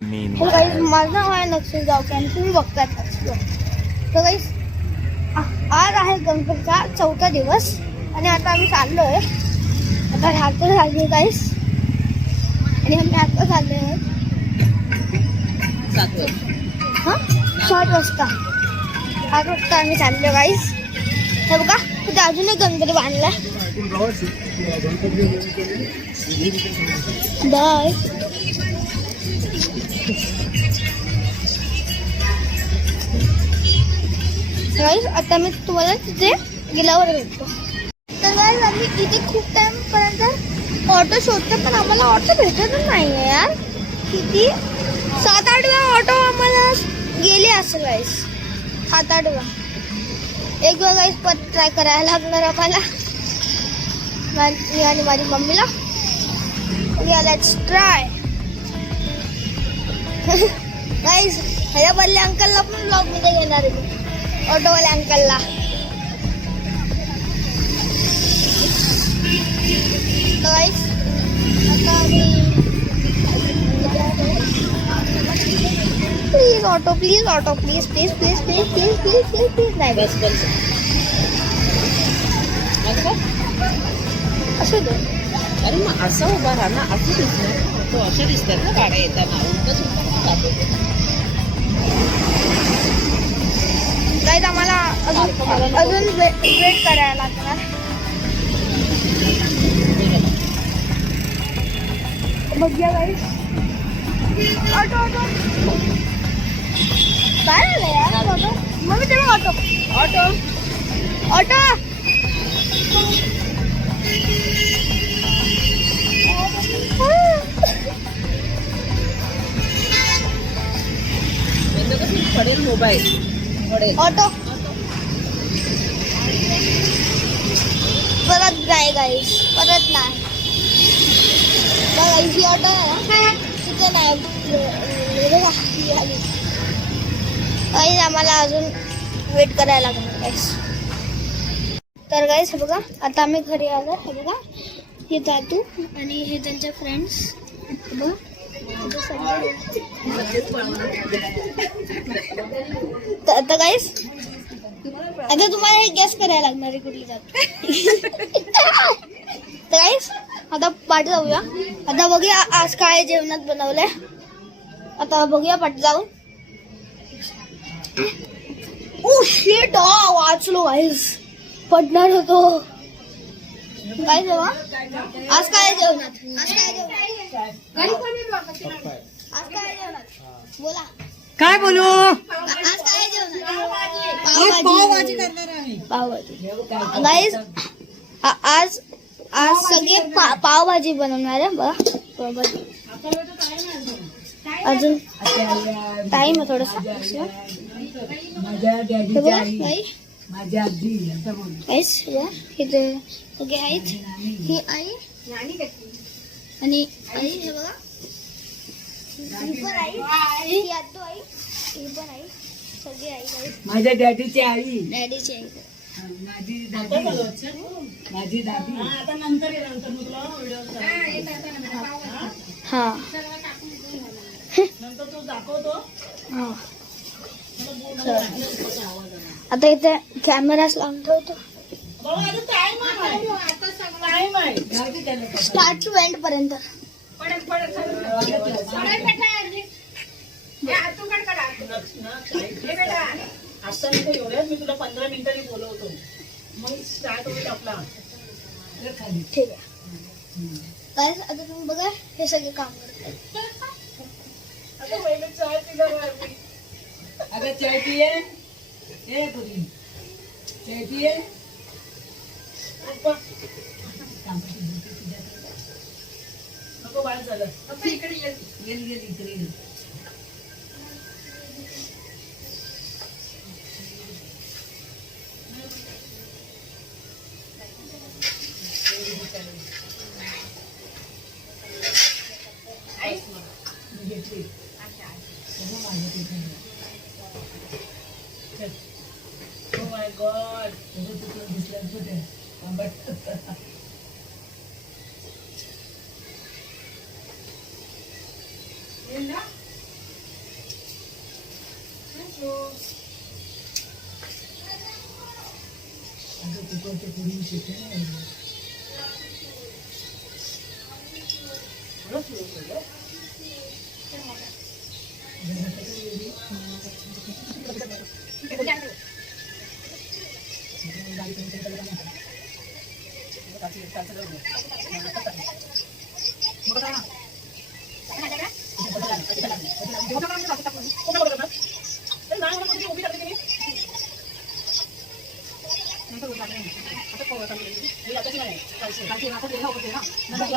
तर काही माझं नाव आहे नक्षल गावकर आणि तुम्ही बघताय तर काही आज आहे गणपतीचा चौथा दिवस आणि आता आम्ही चाललो आहे आता रात्र झाली काहीच आणि आम्ही आता चाललो आहे हां? सात वाजता. सात वाजता आम्ही चाललो काहीच हे बघा तिथे अजून एक गणपती बांधला बाय। आता मी तुम्हाला तिथे गेल्यावर भेटतो. तर गाईस आम्ही इथे खूप टाइम पर्यंत ऑटो शोधतो, पण आम्हाला ऑटो भेटतच नाही आहे यार. किती? सात आठ वेळा ऑटो आम्हाला गेले असेल गाईस सात आठ वेळा एक वेळा गाईस ट्राय करायला लागणार आम्हाला. मी आणि माझी मम्मीला. या लेट्स ट्राय गाईस ह्याच्या बदल्या अंकलला पण ब्लॉगमध्ये घेणार आहे. मी. ऑटोवाल्या अंकलला तर guys, me please auto please auto please please please please please please please please नाही बस बस असू दे अरे मग असं उभा राहा ना असं दिसणार तो अशा दिसतात ना गाड्या येताना. उलट सुलट जातो गाईज आम्हाला अजून अजून वेट करायला लागणार. बघूया गाईज ऑटो ऑटो काय आलं यार ऑटो मग तेव्हा ऑटो. ऑटो. ऑटो. पडेल मोबाईल पडेल ऑटो. परत नाही गाईस परत नाही. बघा ही ऑटो तिथे नाही. हे आम्हाला अजून वेट करायला लागणार गाईस तर गाईस हे बघा आता आम्ही घरी आलो. हे बघा हे दादू आणि हे त्यांचे फ्रेंड्स बघा तर आता गाईस आता तुम्हाला हे गॅस करायला लागणार आहे कुठली जात तर गाईस आता पाठ जाऊया. आता बघूया आज काय जेवणात बनवलंय. आता बघूया पाठ जाऊन. ओ शेट वाचलो गाईस पडणार होतो. काय जेव्हा आज काय जेवणात आज काय जेवणात आज काय जेवणात बोला. काय बोलू? आज काय जेवणात पावभाजी. पावभाजी गाईज आज आज सगळे पावभाजी बनवणार आहे बघा. अजून टाइम आहे थोडासा. माझ्या डॅडीच्या आई माझ्या आजी असं बोलतो आईस वा हे ओके आईच ही आई. आणि आई हे बघा. आई. ही आतो आई. सगळी आई माझ्या डॅडीची आई. डॅडीची आई. माझी दादी. माझी दादी. हा. नंतर तो दाखवतो. हा. आता इथे कॅमेराच लावून ठेवतो. स्टार्ट टू एंड पर्यंत. असं मी तुला पंधरा मिनिटांनी बोलवतो. मग स्टार्ट होईल आपला. ठीक आहे. काय आता तुम्ही बघा हे सगळे काम करतात. अगं चाय पिये ए पुरी चाय पिये. नको बाहेर झालं. गेल गेल इकडे ये. मी घेतली. माझ्या अगं तिकडच्या पूर्वी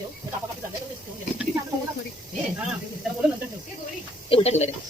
शिकले नाही ते उलट ठेवलंय ते. एवढी माणसं इथे आहेत.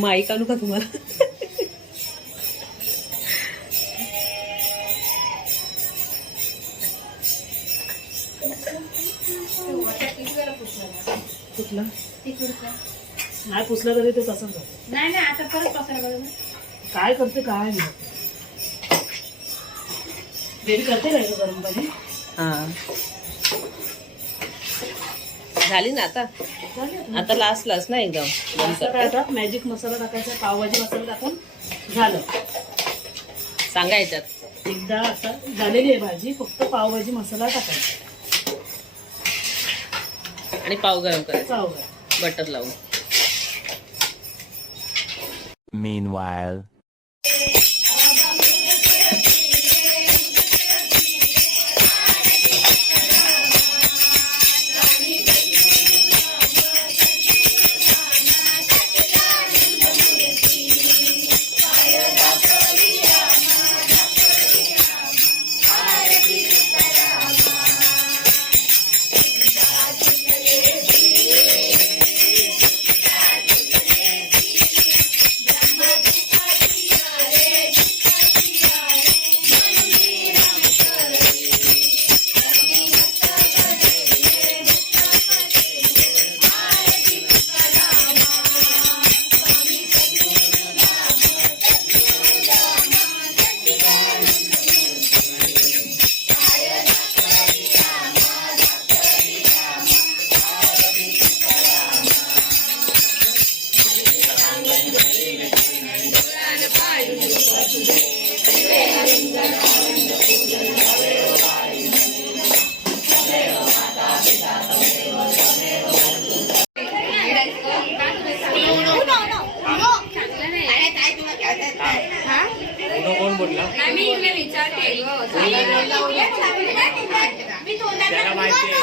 माईक आणू का तुम्हाला? कुठला? नाही पुसलं तरी ते तसंच होतं नाही नाही आता परत पसारा काय करते काय नाही. बेबी करते गं गरम पाणी? हा. झाली ना आता? आता. लास्ट लास्ट ना एकदम. मॅजिक मसाला टाकायचा पावभाजी मसाला टाकून झालं. सांगा याच्यात. एकदा आता झालेली आहे भाजी फक्त पावभाजी मसाला टाकायचा. आणि पाव गरम करायचा. पावभाजी बटर लावून. Meanwhile. बोलला. त्याला माहिती आहे.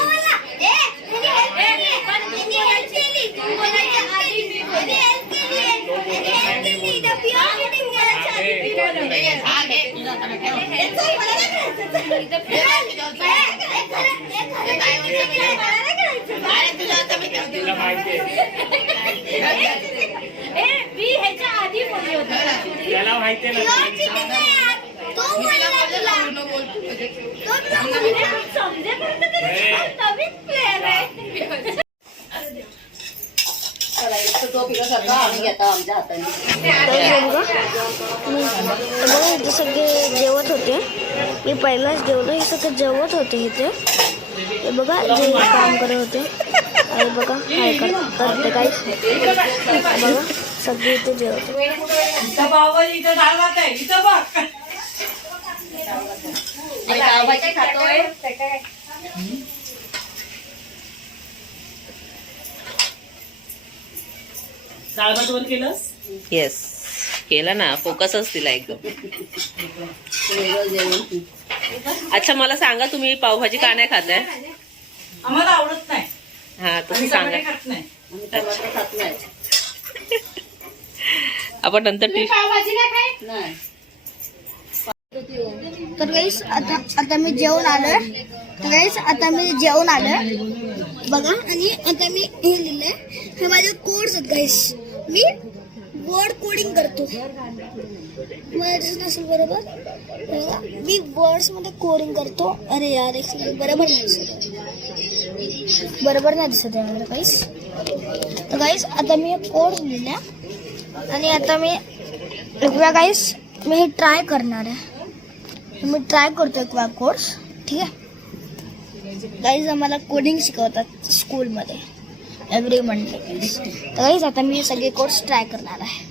तुला माहिती आहे. मी ह्याच्या आधी बोलली होती. त्याला माहिती आहे. तो बोलला तुला. तो तुला. समजेपर्यंत तरी नवीन प्लेअर आहे. बघा सगळे जेवत होते. मी पहिलाच जेवलो हे सगळे जेवत होते इथे. हे बघा जे काम करत होते. आणि बघा काय करते काय बघा. सगळे इथे जेवत येस केला ना. फोकसच दिला एकदम. अच्छा मला सांगा तुम्ही पावभाजी का नाही खाताय? आम्हाला आवडत नाही. हा तुम्ही सांगा. खात नाही. आपण नंतर तर गाईस आता आता मी जेवण आलोय. तर गाईस आता मी जेवण आलोय. बघा आणि आता मी हे लिहिलंय. हे माझे कोड्स आहेत गाईस मी वर्ड कोडिंग करतो. नसेल बरोबर? बघा मी वर्ड्समध्ये कोडिंग करतो. अरे यार एक बरोबर नाही दिसत. बरोबर नाही दिसत आहे मला तर गाईस आता मी कोड्स लिहिल्या. आणि आता मी एकव्या गाईस मी हे ट्राय करणार आहे. मी ट्राय करतो एक कोर्स ठीक आहे? गाईज आम्हाला कोडिंग शिकवतात स्कूलमध्ये एव्हरी मंडे तर गाईज आता मी हे सगळे कोर्स ट्राय करणार आहे.